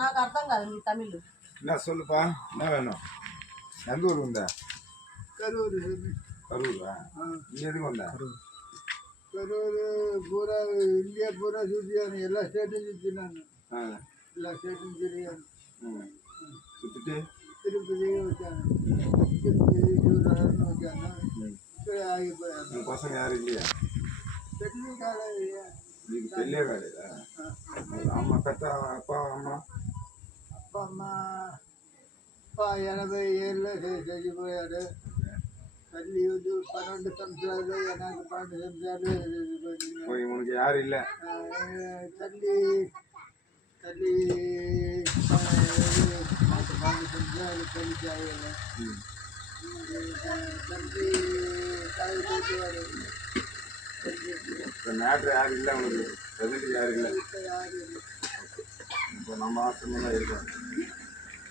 నాకు అర్థం కాదు మీ తమిళ్. என்ன சொல்லுப்பா, என்ன வேணும்? எந்த ஊர் வந்த? கரூர். கரூரா? நீ எதுக்கு வந்த? கரூர் பூரா இந்தியா பூரா சுற்றியானு, எல்லா ஸ்டேட்டும் சுற்றினாங்க. எல்லா ஸ்டேட்டும் தெரியாது. சுற்றிட்டு திருப்பதி வச்சாங்க, திருப்பதி சிவராஜன்னு வச்சாங்க. ஆகி போயாங்க. பசங்க யாரும் இல்லையா? பெரிய காலம் இல்லையா? இது பெரிய காலையா? அம்மா கத்தா, அப்பா அம்மா? அப்பா அம்மா அப்பா 87 செஞ்சு போயாரு. தள்ளி வந்து 12 சம்சாரு, எனக்கு 12 சம்சாரு. உனக்கு யாரும் இல்லை? தள்ளி தள்ளி 12 சம்சாரு தள்ளிச்சாங்க. தள்ளி காய் போட்டுவாரு. இப்போ மேட்ரு யாரும் இல்லை, உனக்கு பிரசன்ட் யாரும் இல்லை. இப்போ நம்ம ஆசிரமம் தான் இருக்கோம்.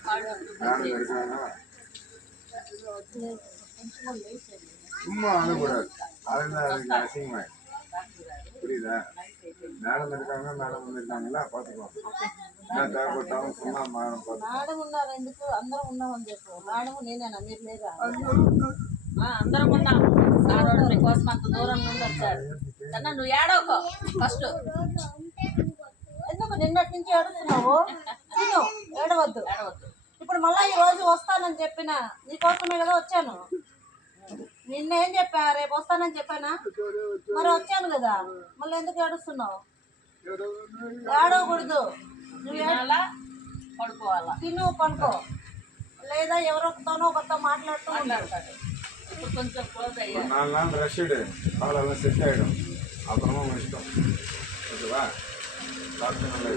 யாரும் இருக்காங்க. சும்மா அனுக்கூடாது, அதுதான் அதுக்கு அசிங்கமாய். புரியுதா? மேடம் இருக்காங்க, மேடம் வந்துருக்காங்களா, பார்த்துக்கலாம். என்ன தேவைப்பட்டாலும் சும்மா மேடம் பார்த்து. మేడం ఉన్నారు ఎందుకు? అందరం ఉన్నామని చెప్పు. మేడం నేనేనా, మీరు లేదా? అందరం ఉన్నాం. సారోడు నీకోసం అంత దూరం నుండి వచ్చాడు కన్నా, నువ్వు ఏడవకో ఫస్ట్. ఎందుకు నిన్నటి నుంచి ఏడుస్తున్నావు? నేను ఏడవద్దు. ఇప్పుడు మళ్ళీ ఈ రోజు వస్తానని చెప్పిన నీకోసమే కదా వచ్చాను. నిన్నేం చెప్పా? రేపు వస్తానని చెప్పానా? మరి వచ్చాను కదా, మళ్ళీ ఎందుకు ఏడుస్తున్నావు? ఏడవకూడదు. నువ్వు పడుకోవాలా, తిను పడుకో, లేదా ఎవరితోనో ఒకరితో మాట్లాడతాడు. ఇప్పుడు కొంచెం క్లోజ్ అయ్యా. 4 நாள் ரெஸ்ட், காலெல்லாம் செட் ஆகிடும். அப்புறமா இஷ்டம். ஓகேவா? டாக்டர் நல்லா